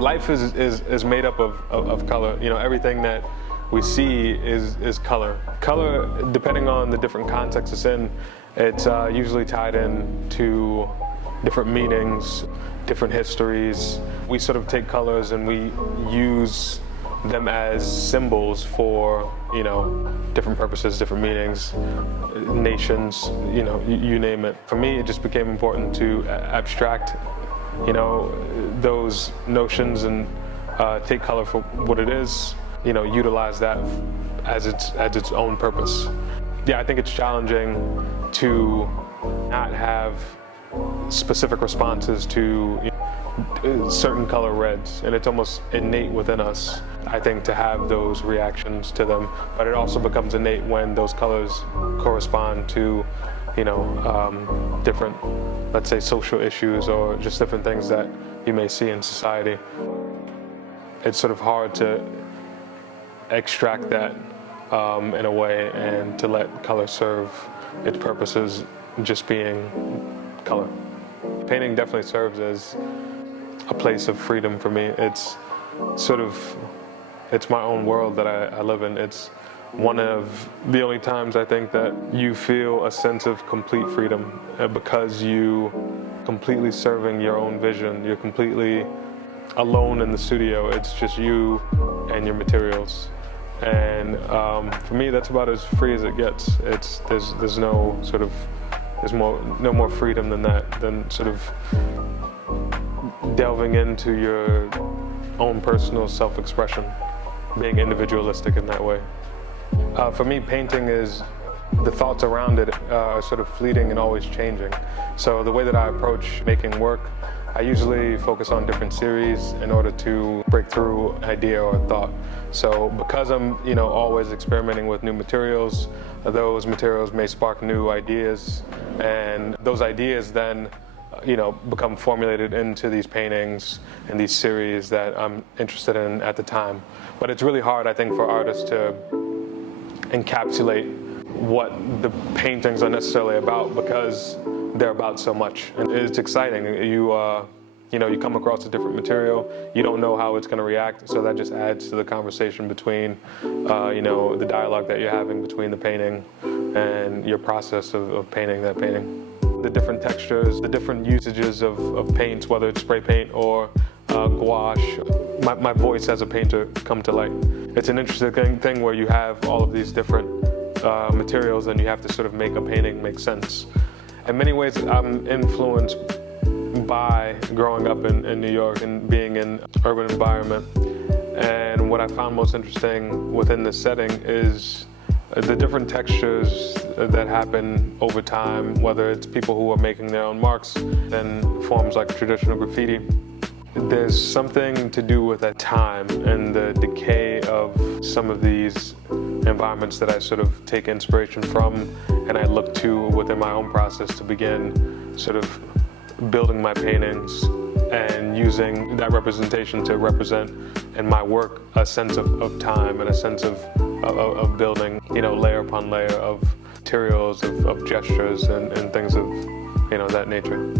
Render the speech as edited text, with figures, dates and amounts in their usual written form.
life is made up of color. Everything that we see is color. Color, depending on the different contexts it's in, it's usually tied in to different meanings, different histories. We sort of take colors and we use them as symbols for, different purposes, different meanings, nations, you name it. For me, it just became important to abstract, those notions and take color for what it is, utilize that as its own purpose. Yeah, I think it's challenging to not have specific responses to certain color reds, and it's almost innate within us, I think, to have those reactions to them. But it also becomes innate when those colors correspond to, different, let's say, social issues or just different things that you may see in society. It's sort of hard to extract that in a way and to let color serve its purposes, just being color. Painting definitely serves as a place of freedom for me. It's my own world that I live in. It's one of the only times I think that you feel a sense of complete freedom because you completely serving your own vision. You're completely alone in the studio. It's just you and your materials. And for me, that's about as free as it gets. There's no more freedom than that, than sort of delving into your own personal self-expression, being individualistic in that way. For me, painting is, the thoughts around it are sort of fleeting and always changing. So the way that I approach making work, I usually focus on different series in order to break through an idea or a thought. So because I'm, always experimenting with new materials, those materials may spark new ideas, and those ideas then, become formulated into these paintings and these series that I'm interested in at the time. But it's really hard, I think, for artists to encapsulate what the paintings are necessarily about because they're about so much. And it's exciting. You come across a different material, you don't know how it's going to react, so that just adds to the conversation between, the dialogue that you're having between the painting and your process of painting that painting. The different textures, the different usages of paints, whether it's spray paint or gouache, my voice as a painter come to light. It's an interesting thing where you have all of these different materials and you have to sort of make a painting make sense. In many ways, I'm influenced by growing up in New York and being in an urban environment. And what I found most interesting within this setting is the different textures that happen over time, whether it's people who are making their own marks and forms like traditional graffiti. There's something to do with that time and the decay of some of these environments that I sort of take inspiration from and I look to within my own process to begin sort of building my paintings and using that representation to represent in my work a sense of time and a sense of building, layer upon layer of materials, of gestures and things of, that nature.